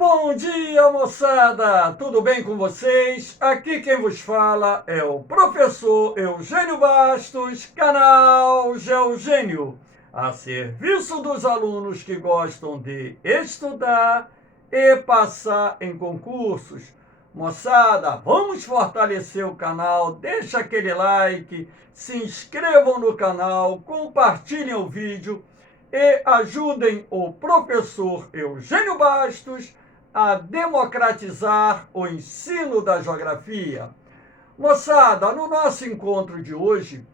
Bom dia, moçada! Tudo bem com vocês? Aqui quem vos fala é o professor Eugênio Bastos, canal Geogênio, a serviço dos alunos que gostam de estudar e passar em concursos. Moçada, vamos fortalecer o canal, deixa aquele like, se inscrevam no canal, compartilhem o vídeo e ajudem o professor Eugênio Bastos a democratizar o ensino da geografia. Moçada, no nosso encontro de hoje,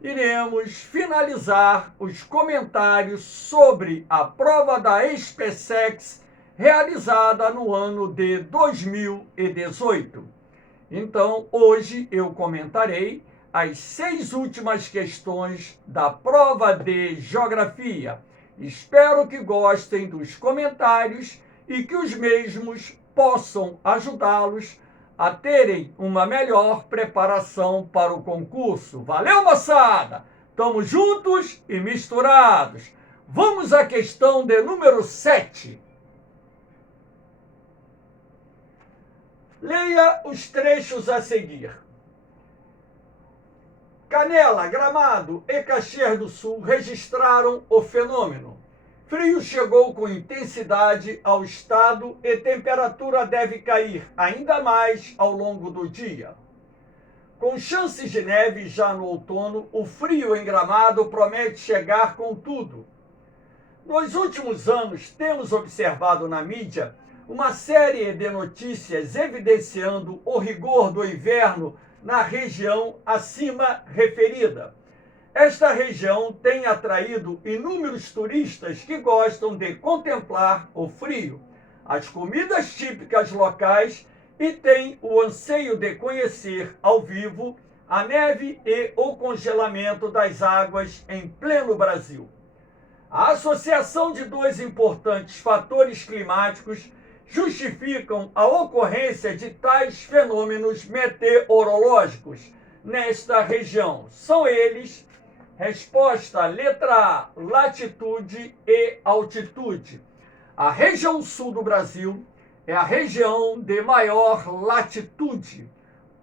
iremos finalizar os comentários sobre a prova da SpaceX realizada no ano de 2018. Então, hoje eu comentarei as 6 últimas questões da prova de geografia. Espero que gostem dos comentários e que os mesmos possam ajudá-los a terem uma melhor preparação para o concurso. Valeu, moçada! Estamos juntos e misturados. Vamos à questão de número 7. Leia os trechos a seguir. Canela, Gramado e Caxias do Sul registraram o fenômeno. Frio chegou com intensidade ao estado e temperatura deve cair ainda mais ao longo do dia. Com chances de neve já no outono, o frio em Gramado promete chegar com tudo. Nos últimos anos, temos observado na mídia uma série de notícias evidenciando o rigor do inverno na região acima referida. Esta região tem atraído inúmeros turistas que gostam de contemplar o frio, as comidas típicas locais e têm o anseio de conhecer ao vivo a neve e o congelamento das águas em pleno Brasil. A associação de dois importantes fatores climáticos justificam a ocorrência de tais fenômenos meteorológicos nesta região. São eles: resposta letra A, latitude e altitude. A região sul do Brasil é a região de maior latitude,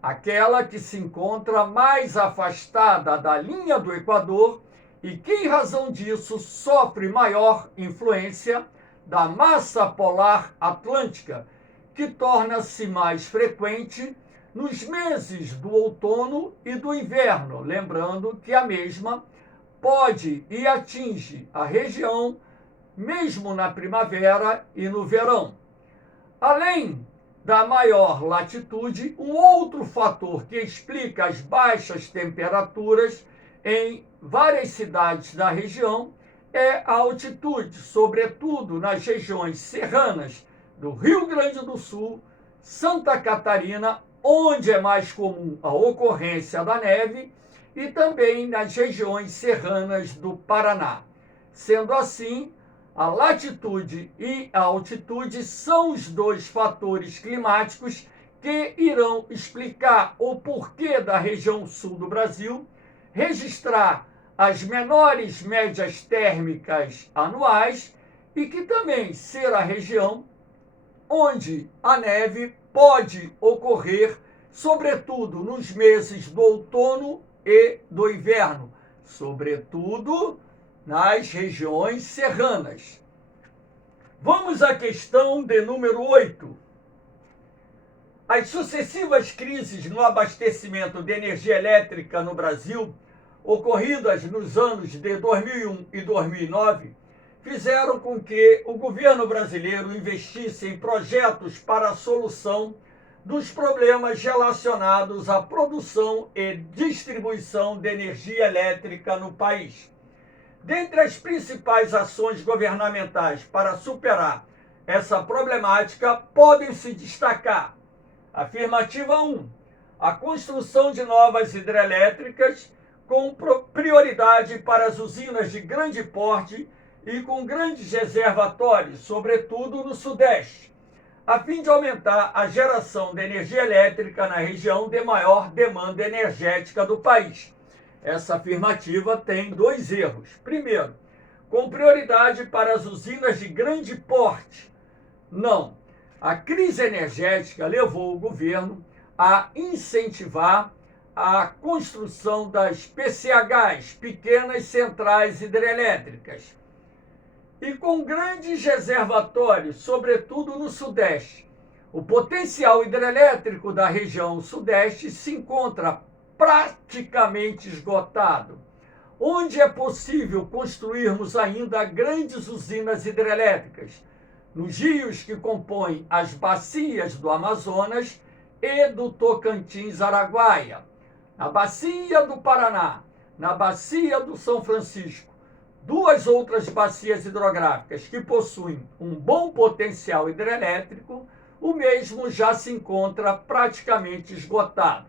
aquela que se encontra mais afastada da linha do Equador e que, em razão disso, sofre maior influência da massa polar atlântica, que torna-se mais frequente nos meses do outono e do inverno, lembrando que a mesma pode e atinge a região mesmo na primavera e no verão. Além da maior latitude, um outro fator que explica as baixas temperaturas em várias cidades da região é a altitude, sobretudo nas regiões serranas do Rio Grande do Sul, Santa Catarina, onde é mais comum a ocorrência da neve, e também nas regiões serranas do Paraná. Sendo assim, a latitude e a altitude são os dois fatores climáticos que irão explicar o porquê da região sul do Brasil registrar as menores médias térmicas anuais e que também ser a região onde a neve pode ocorrer, sobretudo nos meses do outono e do inverno, sobretudo nas regiões serranas. Vamos à questão de número 8. As sucessivas crises no abastecimento de energia elétrica no Brasil, ocorridas nos anos de 2001 e 2009, fizeram com que o governo brasileiro investisse em projetos para a solução dos problemas relacionados à produção e distribuição de energia elétrica no país. Dentre as principais ações governamentais para superar essa problemática, podem se destacar: afirmativa 1, a construção de novas hidrelétricas com prioridade para as usinas de grande porte e com grandes reservatórios, sobretudo no Sudeste, a fim de aumentar a geração de energia elétrica na região de maior demanda energética do país. Essa afirmativa tem 2 erros. Primeiro, com prioridade para as usinas de grande porte. Não. A crise energética levou o governo a incentivar a construção das PCHs, pequenas centrais hidrelétricas, e com grandes reservatórios, sobretudo no Sudeste. O potencial hidrelétrico da região Sudeste se encontra praticamente esgotado. Onde é possível construirmos ainda grandes usinas hidrelétricas? Nos rios que compõem as bacias do Amazonas e do Tocantins-Araguaia, na bacia do Paraná, na bacia do São Francisco. Duas outras bacias hidrográficas que possuem um bom potencial hidrelétrico, o mesmo já se encontra praticamente esgotado,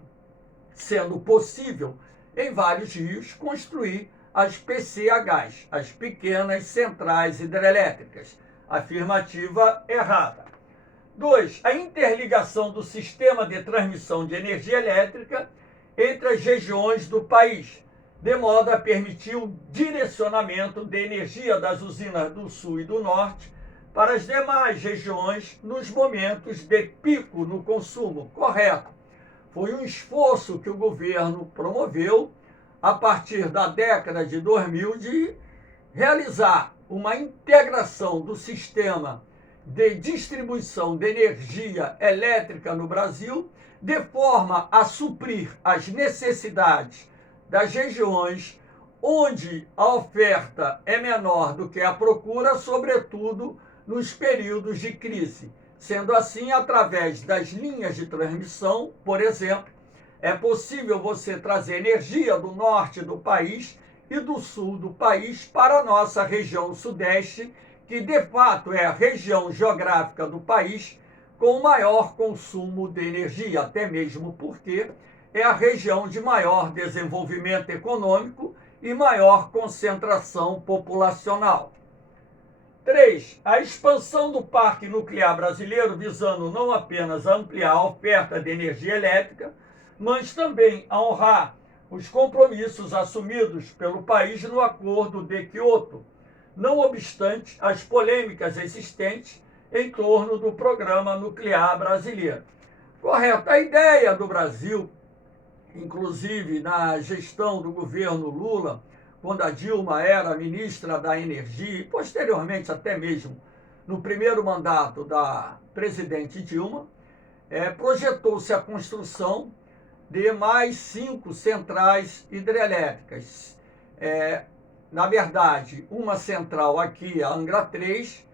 sendo possível, em vários rios, construir as PCHs, as pequenas centrais hidrelétricas. Afirmativa errada. 2. A interligação do sistema de transmissão de energia elétrica entre as regiões do país, de modo a permitir o direcionamento de energia das usinas do Sul e do Norte para as demais regiões nos momentos de pico no consumo. Correto. Foi um esforço que o governo promoveu a partir da década de 2000 de realizar uma integração do sistema de distribuição de energia elétrica no Brasil, de forma a suprir as necessidades das regiões onde a oferta é menor do que a procura, sobretudo nos períodos de crise. Sendo assim, através das linhas de transmissão, por exemplo, é possível você trazer energia do norte do país e do sul do país para a nossa região sudeste, que de fato é a região geográfica do país com maior consumo de energia, até mesmo porque é a região de maior desenvolvimento econômico e maior concentração populacional. 3. A expansão do parque nuclear brasileiro visando não apenas ampliar a oferta de energia elétrica, mas também a honrar os compromissos assumidos pelo país no Acordo de Quioto, não obstante as polêmicas existentes em torno do programa nuclear brasileiro. Correto. A ideia do Brasil, inclusive na gestão do governo Lula, quando a Dilma era ministra da Energia, e posteriormente até mesmo no primeiro mandato da presidente Dilma, projetou-se a construção de mais 5 centrais hidrelétricas. Na verdade, uma central aqui, a Angra 3,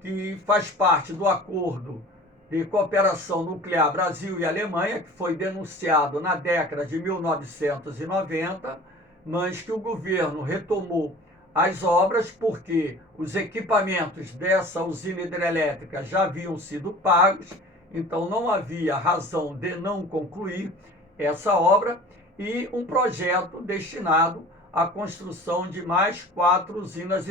que faz parte do acordo de cooperação nuclear Brasil e Alemanha, que foi denunciado na década de 1990, mas que o governo retomou as obras porque os equipamentos dessa usina hidrelétrica já haviam sido pagos, então não havia razão de não concluir essa obra, e um projeto destinado à construção de mais 4 usinas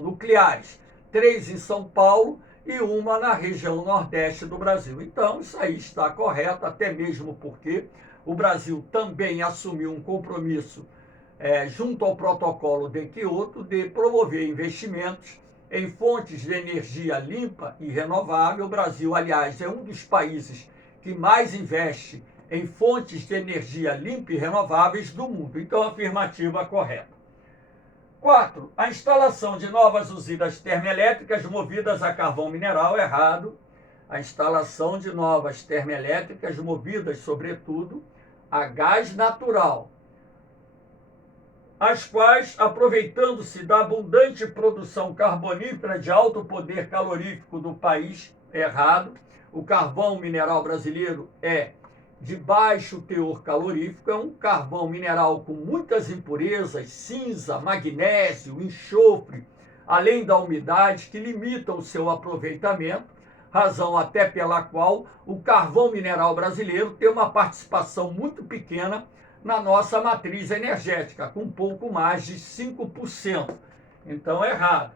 nucleares, 3 em São Paulo e uma na região nordeste do Brasil. Então, isso aí está correto, até mesmo porque o Brasil também assumiu um compromisso junto ao protocolo de Quioto de promover investimentos em fontes de energia limpa e renovável. O Brasil, aliás, é um dos países que mais investe em fontes de energia limpa e renováveis do mundo. Então, a afirmativa correta. 4. A instalação de novas usinas termoelétricas movidas a carvão mineral. Errado. A instalação de novas termoelétricas movidas, sobretudo, a gás natural, as quais, aproveitando-se da abundante produção carbonífera de alto poder calorífico do país. Errado. O carvão mineral brasileiro é de baixo teor calorífico, é um carvão mineral com muitas impurezas, cinza, magnésio, enxofre, além da umidade, que limitam o seu aproveitamento, razão até pela qual o carvão mineral brasileiro tem uma participação muito pequena na nossa matriz energética, com pouco mais de 5%. Então, é errado.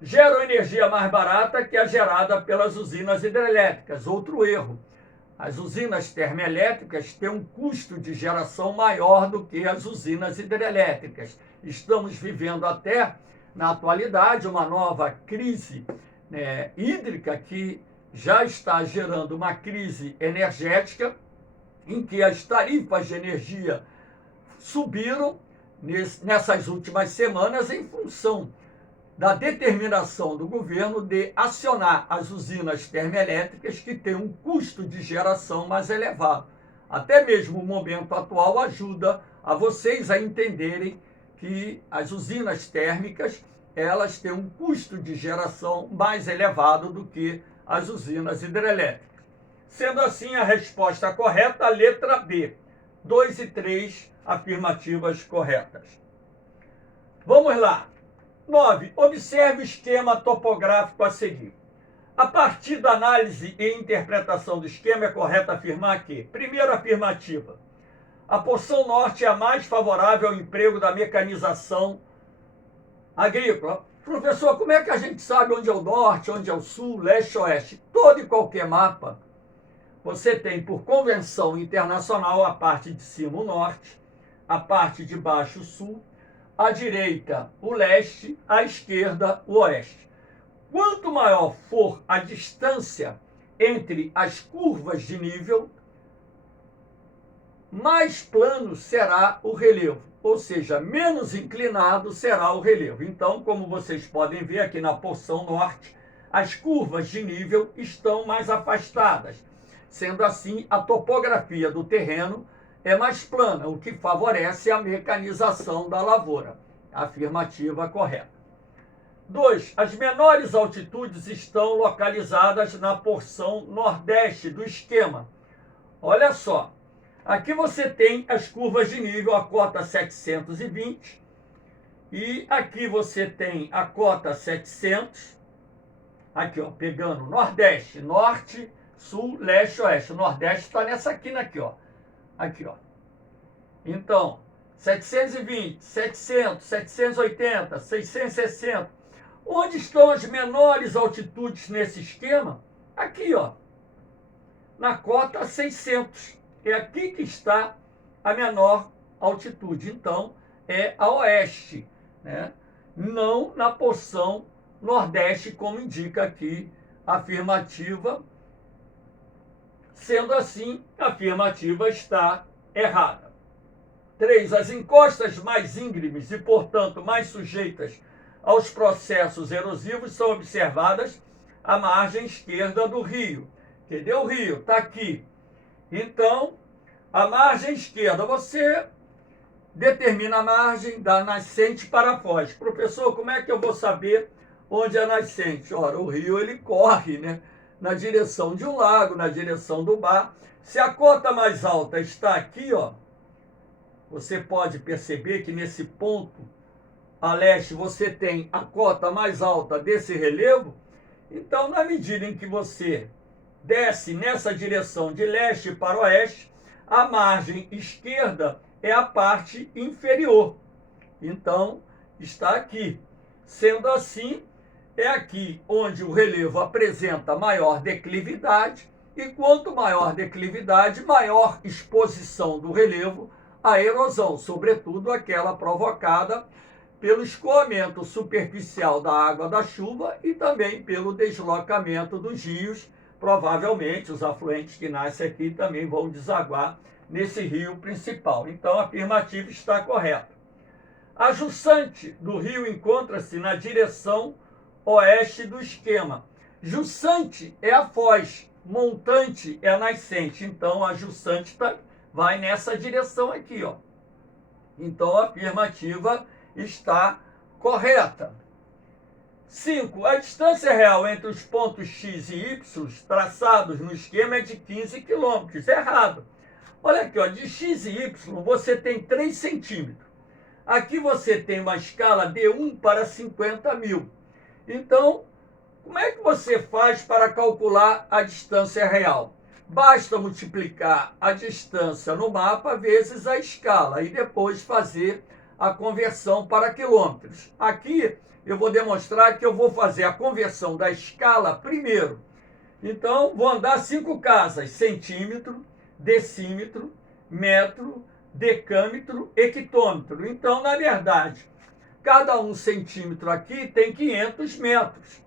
Geram energia mais barata que a gerada pelas usinas hidrelétricas. Outro erro. As usinas termoelétricas têm um custo de geração maior do que as usinas hidrelétricas. Estamos vivendo até, na atualidade, uma nova crise hídrica que já está gerando uma crise energética em que as tarifas de energia subiram nessas últimas semanas em função da determinação do governo de acionar as usinas termoelétricas que têm um custo de geração mais elevado. Até mesmo o momento atual ajuda a vocês a entenderem que as usinas térmicas elas têm um custo de geração mais elevado do que as usinas hidrelétricas. Sendo assim, a resposta correta, a letra B. 2 e 3 afirmativas corretas. Vamos lá. 9. Observe o esquema topográfico a seguir. A partir da análise e interpretação do esquema, é correto afirmar que, primeira afirmativa, a porção norte é a mais favorável ao emprego da mecanização agrícola. Professor, como é que a gente sabe onde é o norte, onde é o sul, leste, oeste? Todo e qualquer mapa, você tem por convenção internacional a parte de cima o norte, a parte de baixo o sul, à direita o leste, à esquerda o oeste. Quanto maior for a distância entre as curvas de nível, mais plano será o relevo, ou seja, menos inclinado será o relevo. Então, como vocês podem ver aqui na porção norte, as curvas de nível estão mais afastadas. Sendo assim, a topografia do terreno é mais plana, o que favorece a mecanização da lavoura. Afirmativa correta. 2. As menores altitudes estão localizadas na porção nordeste do esquema. Olha só, aqui você tem as curvas de nível, a cota 720, e aqui você tem a cota 700, aqui ó, pegando nordeste, norte, sul, leste, oeste. O nordeste está nessa quina aqui, ó. Aqui, ó. Então, 720, 700, 780, 660. Onde estão as menores altitudes nesse esquema? Aqui, ó. Na cota 600. É aqui que está a menor altitude. Então, é a oeste, né? Não na porção nordeste, como indica aqui a afirmativa. Sendo assim, a afirmativa está errada. 3. As encostas mais íngremes e, portanto, mais sujeitas aos processos erosivos são observadas à margem esquerda do rio. Cadê o rio? Está aqui. Então, a margem esquerda, você determina a margem da nascente para a foz. Professor, como é que eu vou saber onde é a nascente? Ora, o rio ele corre, né? Na direção de um lago, na direção do mar. Se a cota mais alta está aqui, ó, você pode perceber que nesse ponto a leste você tem a cota mais alta desse relevo. Então, na medida em que você desce nessa direção de leste para oeste, a margem esquerda é a parte inferior. Então, está aqui. Sendo assim, é aqui onde o relevo apresenta maior declividade, e quanto maior declividade, maior exposição do relevo à erosão, sobretudo aquela provocada pelo escoamento superficial da água da chuva e também pelo deslocamento dos rios. Provavelmente os afluentes que nascem aqui também vão desaguar nesse rio principal. Então, a afirmativa está correta. A jussante do rio encontra-se na direção oeste do esquema. Jussante é a foz, montante é a nascente. Então, a jussante vai nessa direção aqui, ó. Então, a afirmativa está correta. 5. A distância real entre os pontos X e Y traçados no esquema é de 15 km. Errado. Olha aqui, ó, de X e Y você tem 3 centímetros. Aqui você tem uma escala de 1 para 50 mil. Então, como é que você faz para calcular a distância real? Basta multiplicar a distância no mapa vezes a escala e depois fazer a conversão para quilômetros. Aqui eu vou demonstrar que eu vou fazer a conversão da escala primeiro. Então, vou andar 5 casas: centímetro, decímetro, metro, decâmetro, hectômetro. Então, na verdade, cada 1 centímetro aqui tem 500 metros.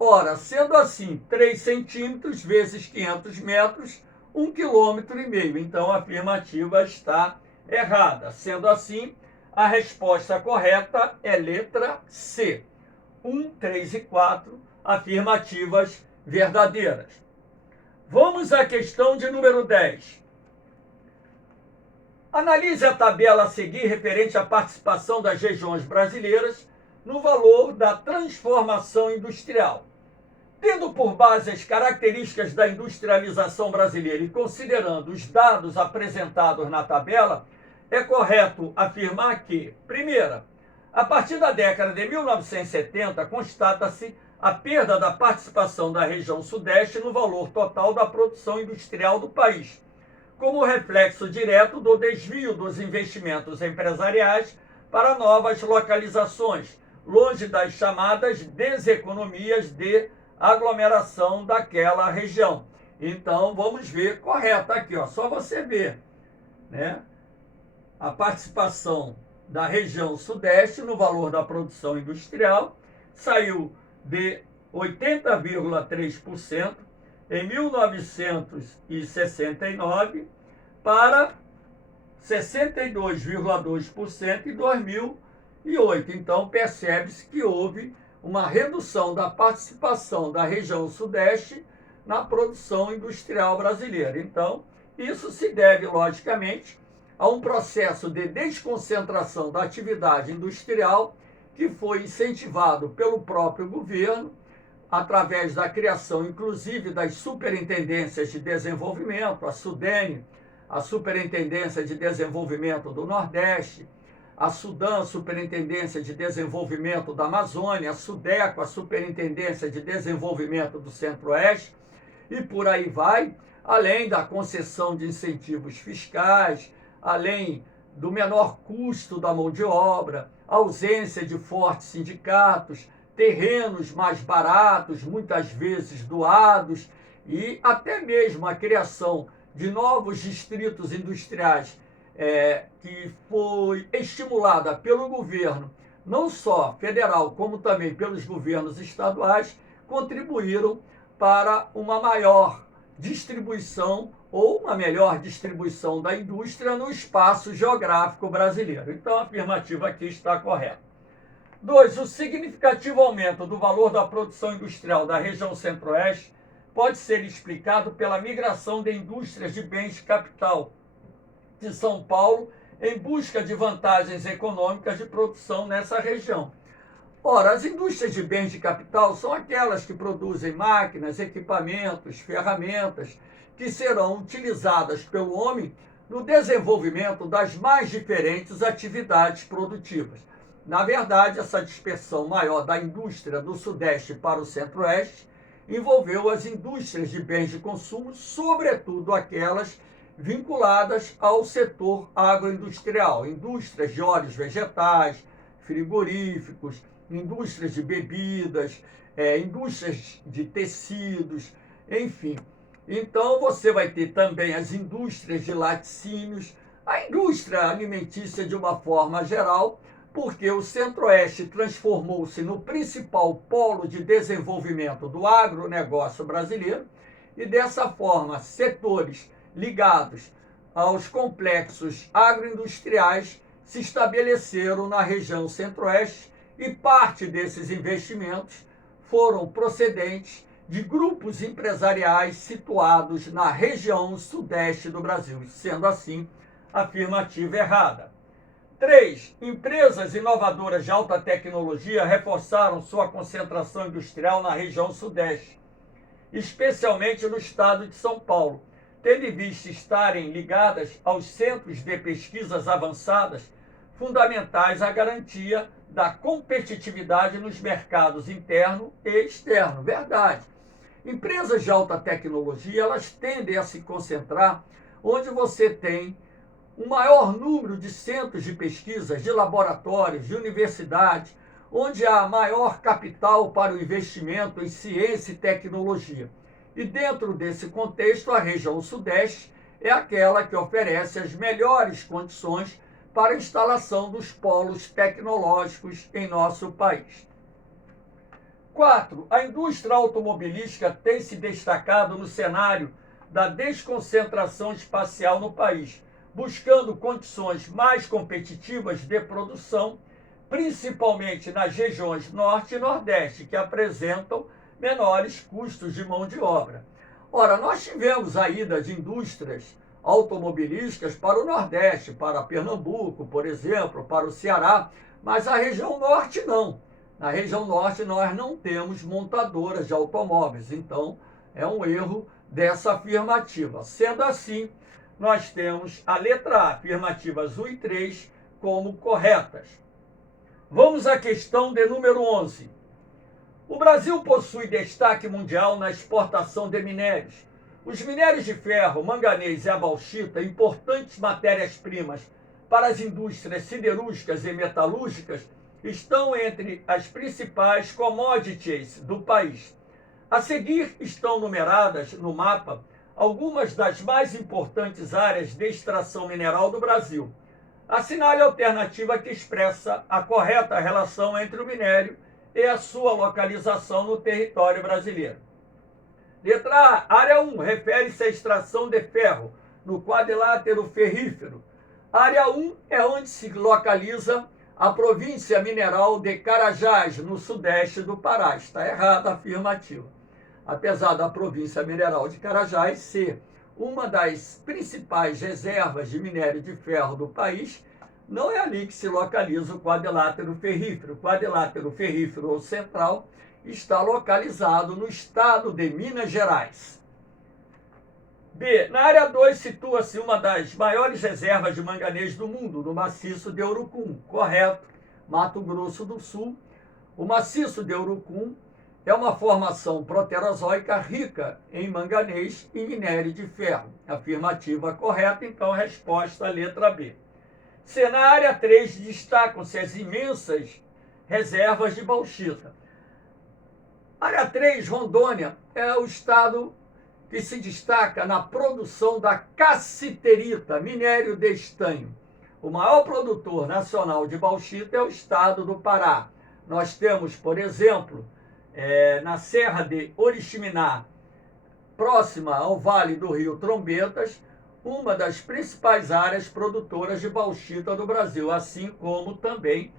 Ora, sendo assim, 3 centímetros vezes 500 metros, 1,5 km. Então, a afirmativa está errada. Sendo assim, a resposta correta é letra C. 1, 3 e 4, afirmativas verdadeiras. Vamos à questão de número 10. Analise a tabela a seguir referente à participação das regiões brasileiras no valor da transformação industrial. Tendo por base as características da industrialização brasileira e considerando os dados apresentados na tabela, é correto afirmar que, primeira, a partir da década de 1970, constata-se a perda da participação da região Sudeste no valor total da produção industrial do país, como reflexo direto do desvio dos investimentos empresariais para novas localizações, longe das chamadas deseconomias de aglomeração daquela região. Então, vamos ver, correto aqui, ó, só você ver, né? A participação da região Sudeste no valor da produção industrial saiu de 80,3% em 1969 para 62,2% em 2008. Então, percebe-se que houve uma redução da participação da região Sudeste na produção industrial brasileira. Então, isso se deve, logicamente, a um processo de desconcentração da atividade industrial que foi incentivado pelo próprio governo, através da criação, inclusive, das superintendências de desenvolvimento, a SUDENE, a Superintendência de Desenvolvimento do Nordeste, a SUDAM, Superintendência de Desenvolvimento da Amazônia, a SUDECO, a Superintendência de Desenvolvimento do Centro-Oeste, e por aí vai, além da concessão de incentivos fiscais, além do menor custo da mão de obra, ausência de fortes sindicatos, terrenos mais baratos, muitas vezes doados, e até mesmo a criação de novos distritos industriais, que foi estimulada pelo governo, não só federal, como também pelos governos estaduais, contribuíram para uma maior distribuição ou uma melhor distribuição da indústria no espaço geográfico brasileiro. Então, a afirmativa aqui está correta. 2. O significativo aumento do valor da produção industrial da região Centro-Oeste pode ser explicado pela migração de indústrias de bens de capital de São Paulo em busca de vantagens econômicas de produção nessa região. Ora, as indústrias de bens de capital são aquelas que produzem máquinas, equipamentos, ferramentas que serão utilizadas pelo homem no desenvolvimento das mais diferentes atividades produtivas. Na verdade, essa dispersão maior da indústria do Sudeste para o Centro-Oeste envolveu as indústrias de bens de consumo, sobretudo aquelas vinculadas ao setor agroindustrial, indústrias de óleos vegetais, frigoríficos, indústrias de bebidas, indústrias de tecidos, enfim. Então, você vai ter também as indústrias de laticínios, a indústria alimentícia de uma forma geral, porque o Centro-Oeste transformou-se no principal polo de desenvolvimento do agronegócio brasileiro e, dessa forma, setores ligados aos complexos agroindustriais se estabeleceram na região Centro-Oeste e parte desses investimentos foram procedentes de grupos empresariais situados na região Sudeste do Brasil, sendo assim, afirmativa errada. 3. Empresas inovadoras de alta tecnologia reforçaram sua concentração industrial na região Sudeste, especialmente no estado de São Paulo, tendo em vista estarem ligadas aos centros de pesquisas avançadas, fundamentais à garantia da competitividade nos mercados interno e externo. Verdade. Empresas de alta tecnologia, elas tendem a se concentrar onde você tem um maior número de centros de pesquisas, de laboratórios, de universidades, onde há maior capital para o investimento em ciência e tecnologia. E dentro desse contexto, a região Sudeste é aquela que oferece as melhores condições para a instalação dos polos tecnológicos em nosso país. 4. A indústria automobilística tem se destacado no cenário da desconcentração espacial no país, buscando condições mais competitivas de produção, principalmente nas regiões Norte e Nordeste, que apresentam menores custos de mão de obra. Ora, nós tivemos a ida de indústrias automobilísticas para o Nordeste, para Pernambuco, por exemplo, para o Ceará, mas a região Norte não. Na região Norte nós não temos montadoras de automóveis, então é um erro dessa afirmativa. Sendo assim, nós temos a letra A, afirmativas 1 e 3, como corretas. Vamos à questão de número 11. O Brasil possui destaque mundial na exportação de minérios. Os minérios de ferro, manganês e a bauxita, importantes matérias-primas para as indústrias siderúrgicas e metalúrgicas, estão entre as principais commodities do país. A seguir estão numeradas no mapa algumas das mais importantes áreas de extração mineral do Brasil. Assinale a alternativa que expressa a correta relação entre o minério e a sua localização no território brasileiro. Letra A, área 1, refere-se à extração de ferro no quadrilátero ferrífero. Área 1 é onde se localiza a província mineral de Carajás, no sudeste do Pará. Está errada a afirmativa. Apesar da província mineral de Carajás ser uma das principais reservas de minério de ferro do país, não é ali que se localiza o quadrilátero ferrífero. O quadrilátero ferrífero ou central está localizado no estado de Minas Gerais. B. Na área 2 situa-se uma das maiores reservas de manganês do mundo, no maciço de Urucum. Correto, Mato Grosso do Sul. O maciço de Urucum é uma formação proterozoica rica em manganês e minério de ferro. Afirmativa correta, então resposta letra B. C. Na área 3 destacam-se as imensas reservas de bauxita. Área 3, Rondônia, é o estado que se destaca na produção da cassiterita, minério de estanho. O maior produtor nacional de bauxita é o estado do Pará. Nós temos, por exemplo, na Serra de Oriximiná, próxima ao Vale do Rio Trombetas, uma das principais áreas produtoras de bauxita do Brasil, assim como também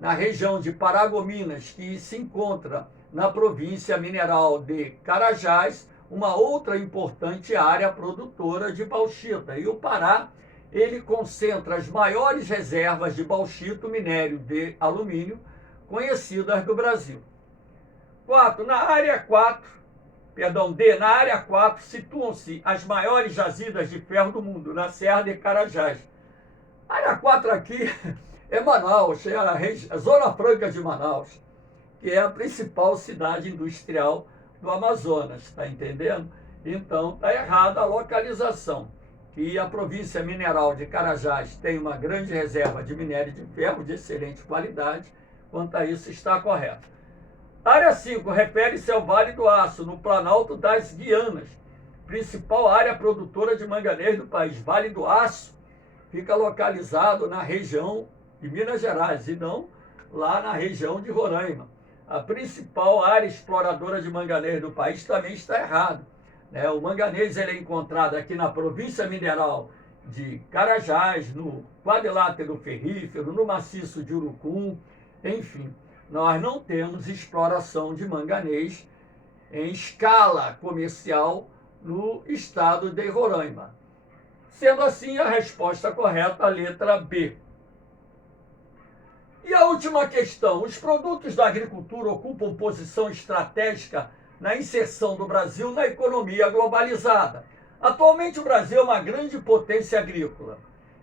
na região de Paragominas, que se encontra na província mineral de Carajás, uma outra importante área produtora de bauxita. E o Pará, ele concentra as maiores reservas de bauxita, minério de alumínio, conhecidas do Brasil. 4. Na área 4, D, na área 4, situam-se as maiores jazidas de ferro do mundo, na Serra de Carajás. A área 4 aqui é Manaus, é a Zona Franca de Manaus, que é a principal cidade industrial do Amazonas, está entendendo? Então, está errada a localização. E a província mineral de Carajás tem uma grande reserva de minério de ferro de excelente qualidade. Quanto a isso, está correto. Área 5 refere-se ao Vale do Aço, no Planalto das Guianas, principal área produtora de manganês do país. Vale do Aço fica localizado na região de Minas Gerais e não lá na região de Roraima. A principal área exploradora de manganês do país também está errado. O manganês ele é encontrado aqui na província mineral de Carajás, no quadrilátero ferrífero, no maciço de Urucum, enfim. Nós não temos exploração de manganês em escala comercial no estado de Roraima. Sendo assim, a resposta correta, a letra B. E a última questão. Os produtos da agricultura ocupam posição estratégica na inserção do Brasil na economia globalizada. Atualmente, o Brasil é uma grande potência agrícola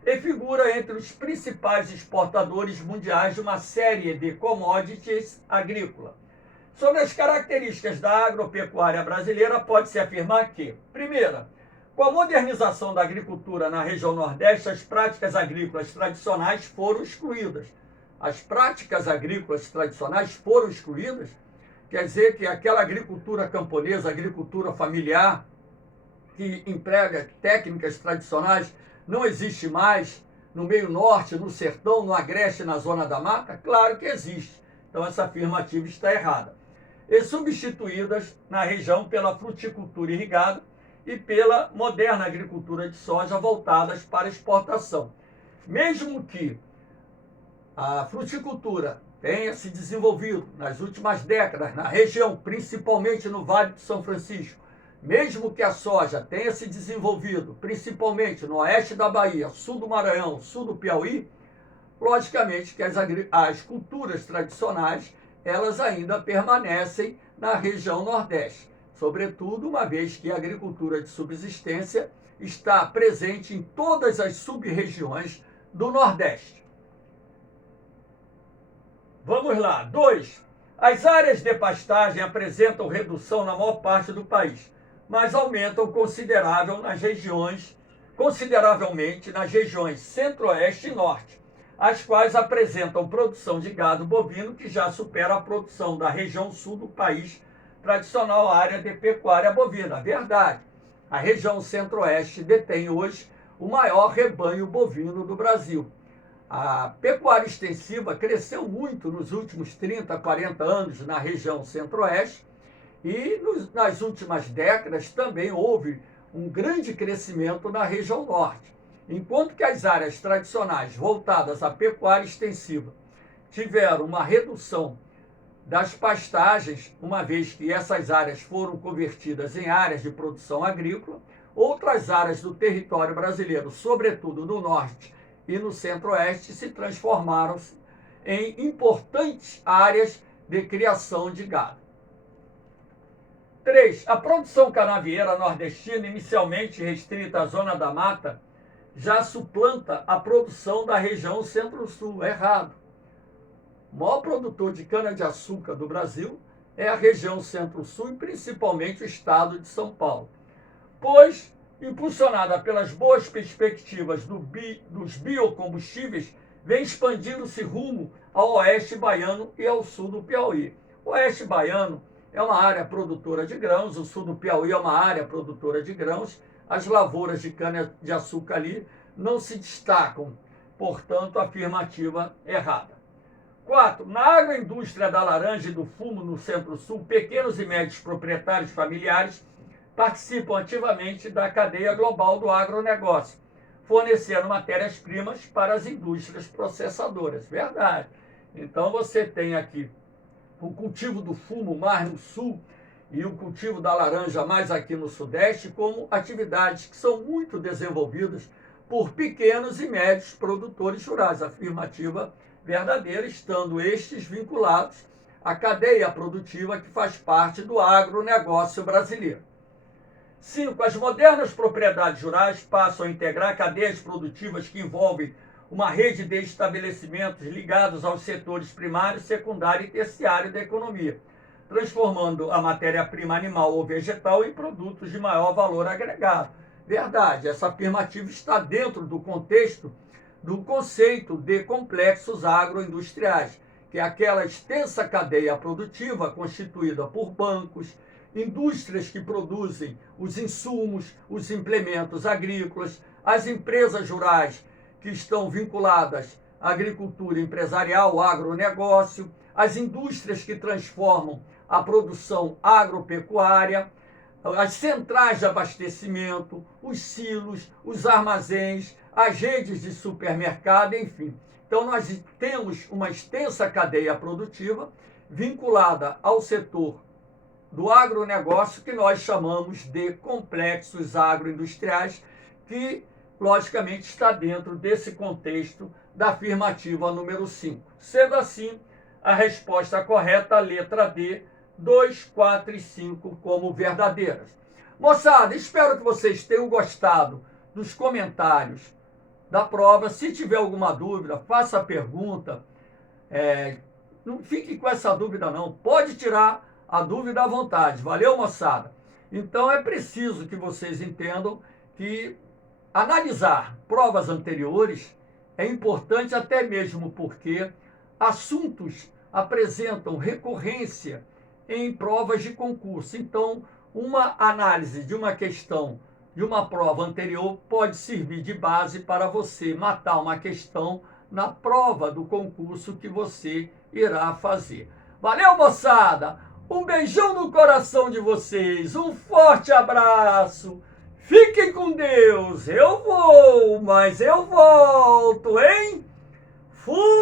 e figura entre os principais exportadores mundiais de uma série de commodities agrícolas. Sobre as características da agropecuária brasileira, pode-se afirmar que, primeira, com a modernização da agricultura na região Nordeste, as práticas agrícolas tradicionais foram excluídas. As práticas agrícolas tradicionais foram excluídas, quer dizer que aquela agricultura camponesa, agricultura familiar, que emprega técnicas tradicionais, não existe mais no meio norte, no sertão, no agreste, na zona da mata? Claro que existe. Então essa afirmativa está errada. e substituídas na região pela fruticultura irrigada e pela moderna agricultura de soja voltadas para exportação. Mesmo que a fruticultura tenha se desenvolvido nas últimas décadas na região, principalmente no Vale do São Francisco, mesmo que a soja tenha se desenvolvido principalmente no oeste da Bahia, sul do Maranhão, sul do Piauí, logicamente que as culturas tradicionais, elas ainda permanecem na região Nordeste, sobretudo uma vez que a agricultura de subsistência está presente em todas as sub-regiões do Nordeste. Vamos lá. 2. As áreas de pastagem apresentam redução na maior parte do país, mas aumentam consideravelmente nas regiões Centro-Oeste e Norte, as quais apresentam produção de gado bovino que já supera a produção da região sul do país, tradicional área de pecuária bovina. Verdade, a região Centro-Oeste detém hoje o maior rebanho bovino do Brasil. A pecuária extensiva cresceu muito nos últimos 30, 40 anos na região Centro-Oeste e nas últimas décadas também houve um grande crescimento na região Norte. Enquanto que as áreas tradicionais voltadas à pecuária extensiva tiveram uma redução das pastagens, uma vez que essas áreas foram convertidas em áreas de produção agrícola, outras áreas do território brasileiro, sobretudo no Norte e no Centro-Oeste, se transformaram em importantes áreas de criação de gado. 3. A produção canavieira nordestina, inicialmente restrita à zona da mata, já suplanta a produção da região Centro-Sul. Errado. O maior produtor de cana-de-açúcar do Brasil é a região Centro-Sul e principalmente o estado de São Paulo. Pois, impulsionada pelas boas perspectivas dos biocombustíveis, vem expandindo-se rumo ao oeste baiano e ao sul do Piauí. O oeste baiano é uma área produtora de grãos, o sul do Piauí é uma área produtora de grãos, as lavouras de cana-de-açúcar ali não se destacam, portanto, afirmativa errada. 4. Na agroindústria da laranja e do fumo no Centro-Sul, pequenos e médios proprietários familiares participam ativamente da cadeia global do agronegócio, fornecendo matérias-primas para as indústrias processadoras. Verdade. Então você tem aqui o cultivo do fumo mais no sul e o cultivo da laranja mais aqui no Sudeste como atividades que são muito desenvolvidas por pequenos e médios produtores rurais. Afirmativa verdadeira, estando estes vinculados à cadeia produtiva que faz parte do agronegócio brasileiro. 5. As modernas propriedades rurais passam a integrar cadeias produtivas que envolvem uma rede de estabelecimentos ligados aos setores primário, secundário e terciário da economia, transformando a matéria-prima animal ou vegetal em produtos de maior valor agregado. Verdade, essa afirmativa está dentro do contexto do conceito de complexos agroindustriais, que é aquela extensa cadeia produtiva constituída por bancos, indústrias que produzem os insumos, os implementos agrícolas, as empresas rurais que estão vinculadas à agricultura empresarial, ao agronegócio, as indústrias que transformam a produção agropecuária, as centrais de abastecimento, os silos, os armazéns, as redes de supermercado, enfim. Então, nós temos uma extensa cadeia produtiva vinculada ao setor do agronegócio, que nós chamamos de complexos agroindustriais, que, logicamente, está dentro desse contexto da afirmativa número 5. Sendo assim, a resposta correta, a letra D, 2, 4 e 5 como verdadeiras. Moçada, espero que vocês tenham gostado dos comentários da prova. Se tiver alguma dúvida, faça a pergunta. Não fique com essa dúvida, não. Pode tirar a dúvida à vontade. Valeu, moçada? Então, é preciso que vocês entendam que analisar provas anteriores é importante, até mesmo porque assuntos apresentam recorrência em provas de concurso. Então, uma análise de uma questão de uma prova anterior pode servir de base para você matar uma questão na prova do concurso que você irá fazer. Valeu, moçada! Um beijão no coração de vocês, um forte abraço. Fiquem com Deus. Eu vou, mas eu volto, hein? Fui!